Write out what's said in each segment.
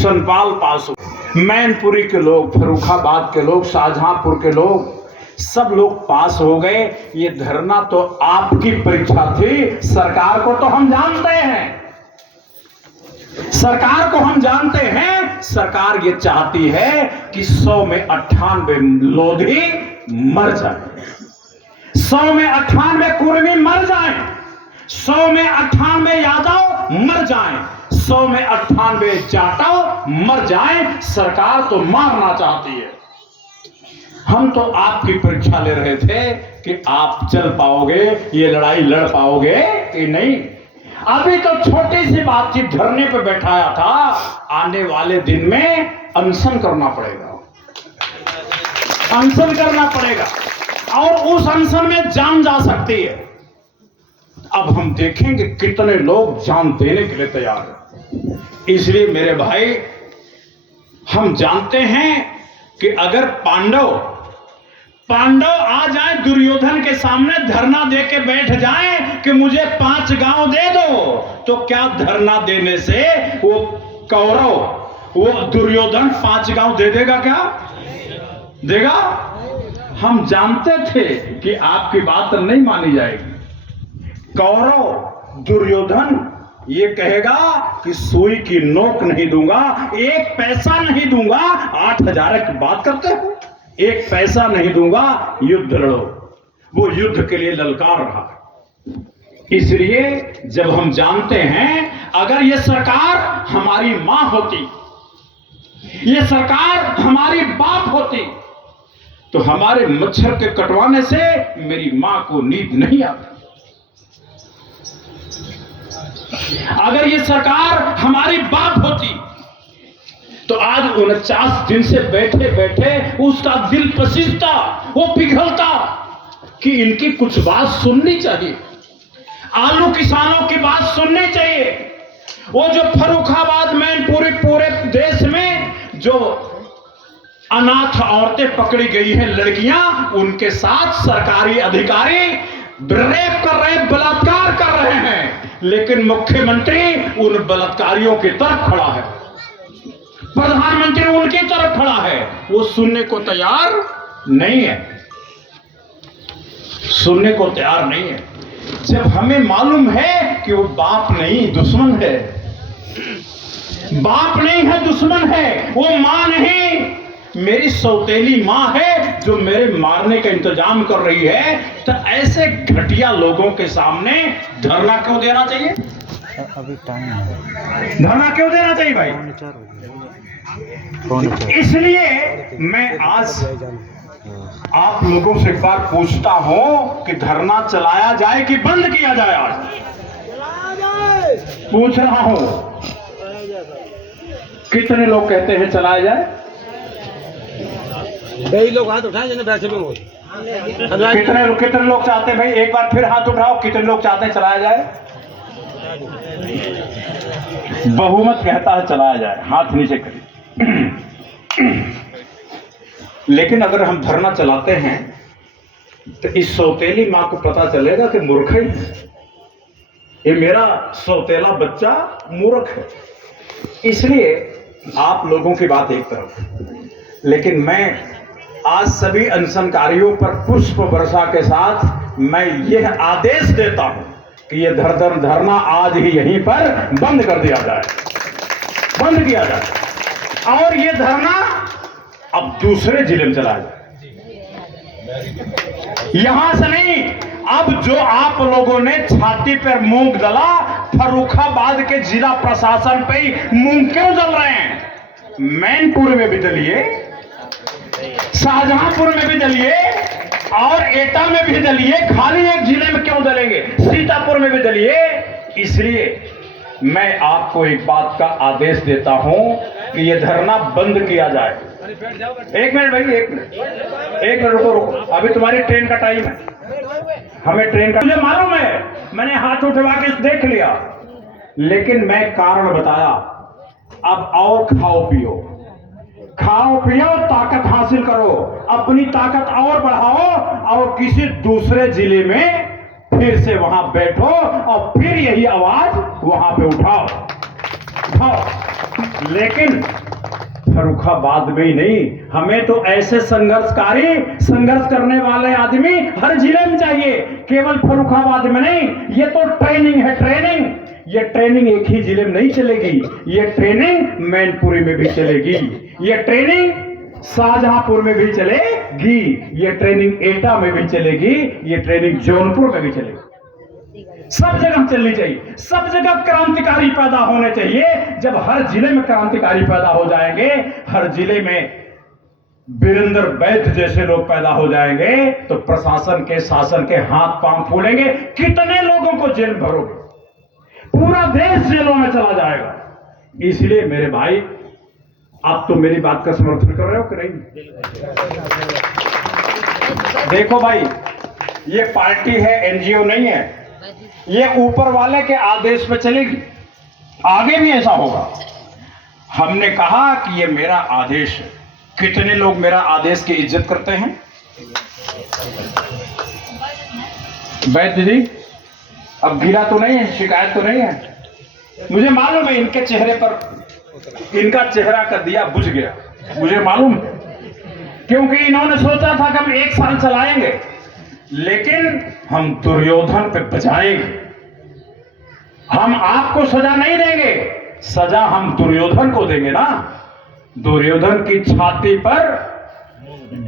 सनपाल पास हुए, मैनपुरी के लोग, फर्रुखाबाद के लोग, शाहजहांपुर के लोग, सब लोग पास हो गए। ये धरना तो आपकी परीक्षा थी। सरकार को तो हम जानते हैं, सरकार को हम जानते हैं। सरकार ये चाहती है कि 100 में 98 लोधी मर जाए, 100 में 98 कुर्मी मर जाए, 100 में 98 यादव मर जाए, 100 में 98 जाटव मर जाए। सरकार तो मारना चाहती है। हम तो आपकी परीक्षा ले रहे थे कि आप चल पाओगे, ये लड़ाई लड़ पाओगे कि नहीं। अभी तो छोटी सी बातचीत धरने पे बैठाया था, आने वाले दिन में अनशन करना पड़ेगा, अनशन करना पड़ेगा और उस अनशन में जान जा सकती है। अब हम देखेंगे कितने लोग जान देने के लिए तैयार हैं। इसलिए मेरे भाई, हम जानते हैं कि अगर पांडव आ जाए दुर्योधन के सामने, धरना दे के बैठ जाए कि मुझे 5 गांव दे दो, तो क्या धरना देने से वो कौरव, वो दुर्योधन 5 गांव दे देगा? क्या देगा? हम जानते थे कि आपकी बात नहीं मानी जाएगी। कौरव दुर्योधन ये कहेगा कि सुई की नोक नहीं दूंगा, 1 पैसा नहीं दूंगा। 8000 की बात करते हो, 1 पैसा नहीं दूंगा, युद्ध लड़ो। वो युद्ध के लिए ललकार रहा। इसलिए जब हम जानते हैं, अगर ये सरकार हमारी मां होती, ये सरकार हमारी बाप होती, तो हमारे मच्छर के कटवाने से मेरी मां को नींद नहीं आती। अगर ये सरकार हमारी बाप होती तो आज 49 दिन से बैठे बैठे उसका दिल पसीजता, वो पिघलता कि इनकी कुछ बात सुननी चाहिए, आलू किसानों की बात सुननी चाहिए। वो जो फर्रुखाबाद में पूरे देश में जो अनाथ औरतें पकड़ी गई हैं, लड़कियां, उनके साथ सरकारी अधिकारी रेप कर रहे हैं, बलात्कार कर रहे हैं, लेकिन मुख्यमंत्री उन बलात्कारियों की तरफ खड़ा है, प्रधानमंत्री उनकी तरफ खड़ा है। वो सुनने को तैयार नहीं है, सुनने को तैयार नहीं है। जब हमें मालूम है कि वो बाप नहीं दुश्मन है, बाप नहीं है दुश्मन है, वो मां नहीं, मेरी सौतेली मां है जो मेरे मारने का इंतजाम कर रही है, तो ऐसे घटिया लोगों के सामने धरना क्यों देना चाहिए? अभी टाइम है, धरना क्यों देना चाहिए भाई? इसलिए मैं आज आप लोगों से एक बार पूछता हूं कि धरना चलाया जाए कि बंद किया जाए? आज पूछ रहा हूं, कितने लोग कहते हैं चलाया जाए? कई लोग हाथ उठाए जिन्हें वैसे भी हो। कितने लोग चाहते हैं भाई? एक बार फिर हाथ उठाओ, कितने लोग चाहते हैं चलाया जाए? बहुमत कहता है चलाया जाए, हाथ नीचे करिए। लेकिन अगर हम धरना चलाते हैं तो इस सौतेली मां को पता चलेगा कि मूर्ख है, ये मेरा सौतेला बच्चा मूर्ख है। इसलिए आप लोगों की बात एक तरफ, लेकिन मैं आज सभी अनशनकारियों पर पुष्प वर्षा के साथ मैं यह आदेश देता हूं कि यह धरना आज ही यहीं पर बंद कर दिया जाए, बंद किया जाए, और यह धरना अब दूसरे जिले में चला जाए, यहां से नहीं। अब जो आप लोगों ने छाती पर मूंग दला, फर्रुखाबाद के जिला प्रशासन पे ही मूंग क्यों दल रहे हैं? मैनपुर में भी दलिए, शाहजहांपुर में भी दलिए और एटा में भी दलिए, खाली एक जिले में क्यों दलेंगे? सीतापुर में भी दलिए। इसलिए मैं आपको एक बात का आदेश देता हूं कि यह धरना बंद किया जाए। एक मिनट भाई, एक मिनट रुको, अभी तुम्हारी ट्रेन का टाइम है, हमें ट्रेन का, मुझे मालूम है, मैंने हाथ उठवा के देख लिया, लेकिन मैं कारण बताया। अब और खाओ पियो, खाओ पियो, ताकत हासिल करो, अपनी ताकत और बढ़ाओ और किसी दूसरे जिले में फिर से वहां बैठो और फिर यही आवाज वहां पे उठाओ। लेकिन फर्रुखाबाद में ही नहीं, हमें तो ऐसे संघर्ष करने वाले आदमी हर जिले में चाहिए, केवल फर्रुखाबाद में नहीं। ये तो ट्रेनिंग है, ट्रेनिंग। ये ट्रेनिंग एक ही जिले में नहीं चलेगी, ये ट्रेनिंग मैनपुरी में भी चलेगी, ये ट्रेनिंग शाहजहांपुर में भी चलेगी, ये ट्रेनिंग एटा में भी चलेगी, ये ट्रेनिंग जौनपुर में भी चलेगी। सब जगह चलनी चाहिए, सब जगह क्रांतिकारी पैदा होने चाहिए। जब हर जिले में क्रांतिकारी पैदा हो जाएंगे, हर जिले में वीरेंद्र वैद्य जैसे लोग पैदा हो जाएंगे, तो प्रशासन के, शासन के हाथ पांव फूलेंगे। कितने लोगों को जेल भरोगे? पूरा देश जेलों में चला जाएगा। इसलिए मेरे भाई, आप तो मेरी बात का समर्थन कर रहे हो कि नहीं? देखो भाई, ये पार्टी है, एनजीओ नहीं है, ये ऊपर वाले के आदेश पे चलेगी, आगे भी ऐसा होगा। हमने कहा कि ये मेरा आदेश है। कितने लोग मेरा आदेश की इज्जत करते हैं? वैद्य जी, अब गिरा तो नहीं है, शिकायत तो नहीं है? मुझे मालूम है इनके चेहरे पर, इनका चेहरा का दिया बुझ गया, मुझे मालूम है, क्योंकि इन्होंने सोचा था कि हम 1 साल चलाएंगे, लेकिन हम दुर्योधन पे बजाएंगे। हम आपको सजा नहीं देंगे, सजा हम दुर्योधन को देंगे ना। दुर्योधन की छाती पर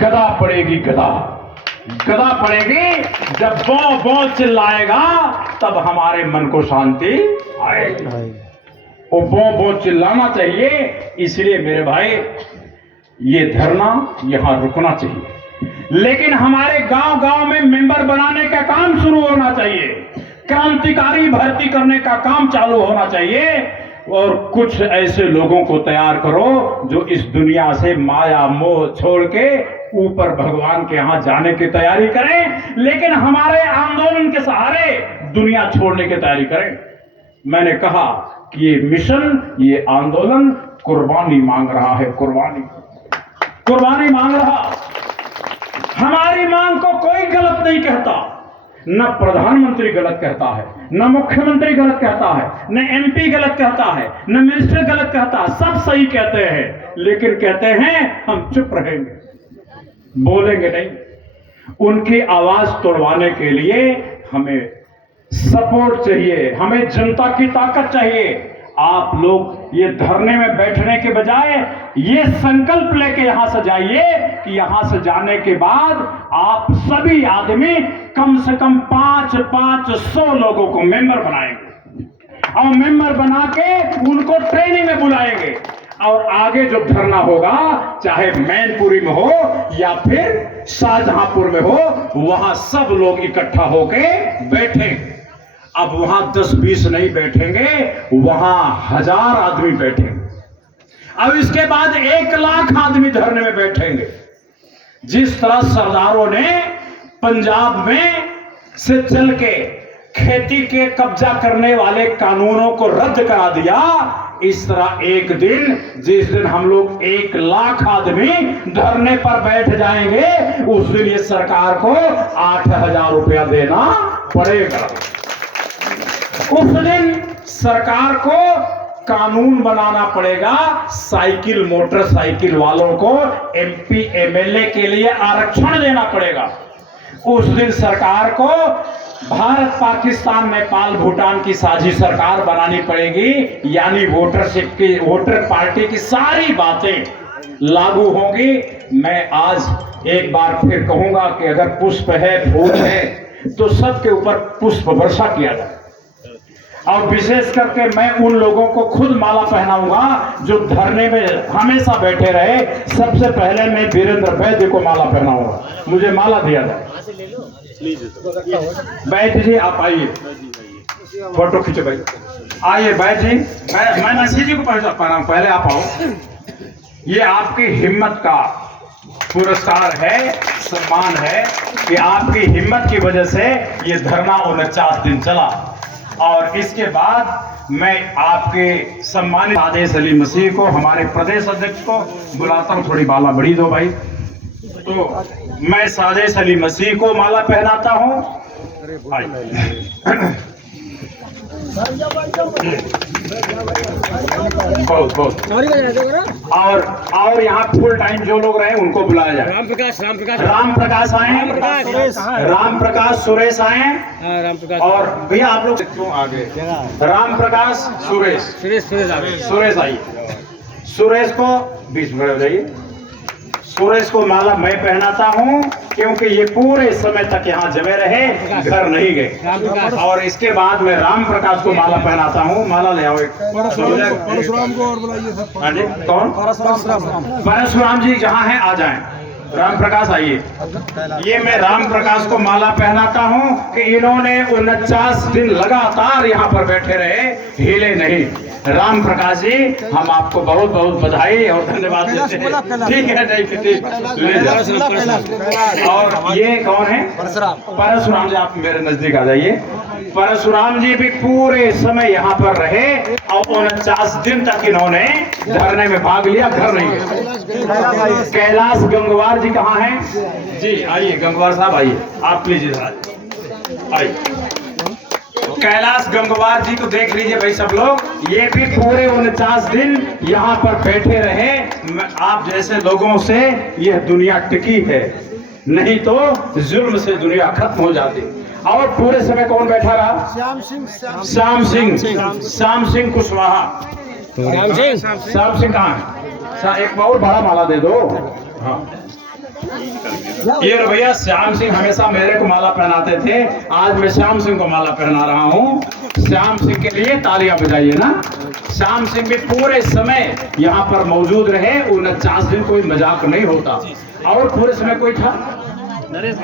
गदा पड़ेगी, गदा पड़ेगी। जब बौ बौ चिल्लाएगा, तब हमारे मन को शांति आएगी। वो बौ बौ चिल्लाना चाहिए। इसलिए मेरे भाई, ये धरना यहां रुकना चाहिए, लेकिन हमारे गांव-गांव में मेंबर बनाने का काम शुरू होना चाहिए, क्रांतिकारी भर्ती करने का काम चालू होना चाहिए, और कुछ ऐसे लोगों को तैयार करो जो इस दुनिया से माया मोह छोड़ के ऊपर भगवान के यहां जाने की तैयारी करें, लेकिन हमारे आंदोलन के सहारे दुनिया छोड़ने की तैयारी करें। मैंने कहा कि ये मिशन, ये आंदोलन कुर्बानी मांग रहा है, कुर्बानी मांग रहा। हमारी मांग को कोई गलत नहीं कहता, न प्रधानमंत्री गलत कहता है, न मुख्यमंत्री गलत कहता है, न एमपी गलत कहता है, न मिनिस्टर गलत कहता है, सब सही कहते हैं, लेकिन कहते हैं हम चुप रहेंगे, बोलेंगे नहीं। उनकी आवाज तोड़वाने के लिए हमें सपोर्ट चाहिए, हमें जनता की ताकत चाहिए। आप लोग ये धरने में बैठने के बजाय ये संकल्प लेके यहां से जाइए कि यहां से जाने के बाद आप सभी आदमी कम से कम 500 लोगों को मेंबर बनाएंगे, और मेंबर बना के उनको ट्रेनिंग में बुलाएंगे, और आगे जो धरना होगा, चाहे मैनपुरी में हो या फिर शाहजहांपुर में हो, वहां सब लोग इकट्ठा होके बैठेंगे। अब वहां 10-20 नहीं बैठेंगे, वहां 1000 आदमी बैठेंगे। अब इसके बाद 1 लाख आदमी धरने में बैठेंगे। जिस तरह सरदारों ने पंजाब में से चल के खेती के कब्जा करने वाले कानूनों को रद्द करा दिया, इस तरह एक दिन, जिस दिन हम लोग 1 लाख आदमी धरने पर बैठ जाएंगे, उस दिन ये सरकार को 8000 रुपया देना पड़ेगा। उस दिन सरकार को कानून बनाना पड़ेगा, साइकिल मोटरसाइकिल वालों को एमपी एमएलए के लिए आरक्षण देना पड़ेगा। उस दिन सरकार को भारत, पाकिस्तान, नेपाल, भूटान की साझी सरकार बनानी पड़ेगी, यानी वोटर पार्टी की सारी बातें लागू होंगी। मैं आज एक बार फिर कहूंगा कि अगर पुष्प है, फूल है, तो सबके ऊपर पुष्प वर्षा किया जाए, और विशेष करके मैं उन लोगों को खुद माला पहनाऊंगा जो धरने में हमेशा बैठे रहे। सबसे पहले मैं वीरेंद्र वैद्य को माला पहनाऊंगा, मुझे माला दिया जाए। वैद्य जी आप आइए, फोटो खींचो भाई, आइए वैद्य जी। मैं नसी जी को पहनाऊं, पहले आप आओ। ये आपकी हिम्मत का पुरस्कार है, सम्मान है कि आपकी हिम्मत की वजह से ये धरना 49 दिन चला। और इसके बाद मैं आपके सम्मानित सादे सलीम मसीह को, हमारे प्रदेश अध्यक्ष को बुलाता हूं। थोड़ी माला बड़ी दो भाई। तो मैं सादे सलीम मसीह को माला पहनाता हूं। बहुत बहुत। और यहाँ फुल टाइम जो लोग रहे उनको बुलाया जाए। राम प्रकाश आए, राम प्रकाश सुरेश आए, और भैया आप लोग क्यों आगे? राम प्रकाश सुरेश आइए। सुरेश को बीच में जाइए। सुरेश को माला मैं पहनाता हूँ क्योंकि ये पूरे समय तक यहाँ जमे रहे, घर नहीं गए। और इसके बाद मैं राम प्रकाश को माला पहनाता हूँ। माला ले आओ एक। परशुराम को और बुलाइए सर। हाँ जी, कौन? परशुराम जी जहाँ हैं आ जाएं। राम प्रकाश आइए। ये मैं राम प्रकाश को माला पहनाता हूँ कि इन्होंने 49 दिन लगातार यहाँ पर बैठे रहे, हिले नहीं। राम प्रकाश जी, हम आपको बहुत बहुत बधाई और धन्यवाद देते हैं। ठीक है, ठीक ले जाओ। और ये कौन है? परशुराम जी, आप मेरे नजदीक आ जाइए। परशुराम जी भी पूरे समय यहाँ पर रहे और 49 दिन तक इन्होंने धरने में भाग लिया, घर नहीं गए। कैलाश गंगवार जी कहाँ हैं? जी आइए, गंगवार साहब आइए, आप लीजिए आइए। कैलाश गंगवार जी को देख लीजिए भाई सब लोग। ये भी पूरे 49 दिन यहाँ पर बैठे रहे। आप जैसे लोगों से यह दुनिया टिकी है, नहीं तो जुल्म से दुनिया खत्म हो जाती। और पूरे समय कौन बैठा रहा? श्याम सिंह कुशवाहा। श्याम सिंह कहाँ है? एक और बड़ा माला दे दो। हाँ, ये भैया श्याम सिंह हमेशा मेरे को माला पहनाते थे, आज मैं श्याम सिंह को माला पहना रहा हूँ। श्याम सिंह के लिए तालियां बजाइए ना। श्याम सिंह भी पूरे समय यहाँ पर मौजूद रहे, 49 दिन, कोई मजाक नहीं होता। और पूरे समय कोई था? नरेश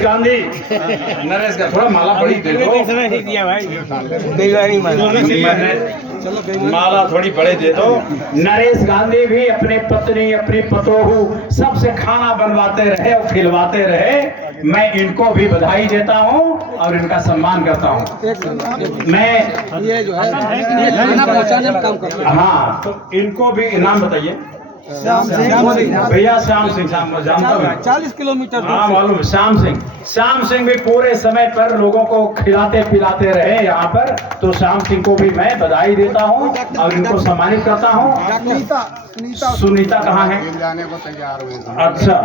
गांधी। नरेश का थोड़ा माला बड़ी दे दो। माला थोड़ी बड़े दे दो। नरेश गांधी भी अपने पत्नी, अपनी पतोहू सबसे खाना बनवाते रहे और खिलवाते रहे। मैं इनको भी बधाई देता हूँ और इनका सम्मान करता हूँ। मैं ये जो है पहुंचाने में काम करता हूँ। हाँ, तो इनको भी इनाम बताइए। भैया श्याम सिंह, जानता हूँ, 40 किलोमीटर। हाँ मालूम है। श्याम सिंह भी पूरे समय पर लोगों को खिलाते पिलाते रहे यहाँ पर, तो श्याम सिंह को भी मैं बधाई देता हूँ और इनको सम्मानित करता हूँ। सुनीता कहाँ है? जेल जाने को तैयार हुई। अच्छा,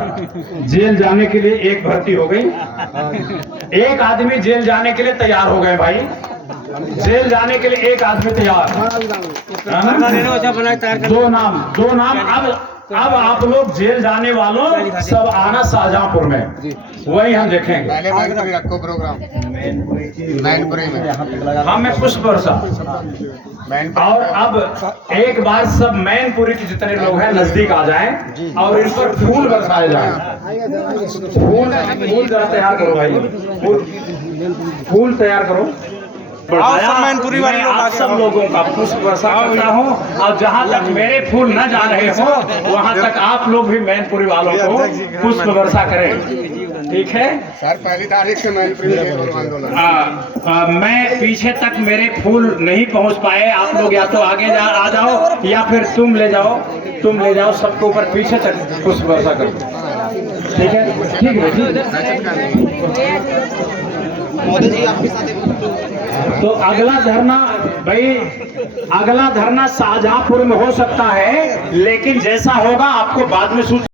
जेल जाने के लिए एक भर्ती हो गई। एक आदमी जेल जाने के लिए तैयार हो गए भाई। जेल जाने के लिए एक आदमी तैयार। दो नाम। अब आप लोग जेल जाने वालों सब आना शाहजहांपुर में, वही हम देखेंगे। पहले मैनपुरी रखो प्रोग्राम, मैनपुरी में। हाँ, मैं पुष्प वर्षा। और अब एक बार सब मैनपुरी के जितने लोग हैं नजदीक आ जाएं और इन पर फूल बरसाए जाएं। फूल जरा तैयार करो भाई, फूल तैयार करो। मैनपुरी वाले आप सब लोगों का पुष्प वर्षा करता हूँ, और जहाँ तक मेरे फूल न जा रहे हो वहाँ तक आप लोग भी मैनपुरी वालों को पुष्प वर्षा करें। ठीक है सर, पहली तारीख से मैनपुरी आंदोलन। मैं पीछे तक मेरे फूल नहीं पहुँच पाए, आप लोग या तो आगे आ जाओ या फिर तुम ले जाओ सबके ऊपर पीछे तक पुष्प वर्षा करो। ठीक है, ठीक है। मोदी जी आपके साथ। तो अगला धरना शाहजहांपुर में हो सकता है, लेकिन जैसा होगा आपको बाद में सूचना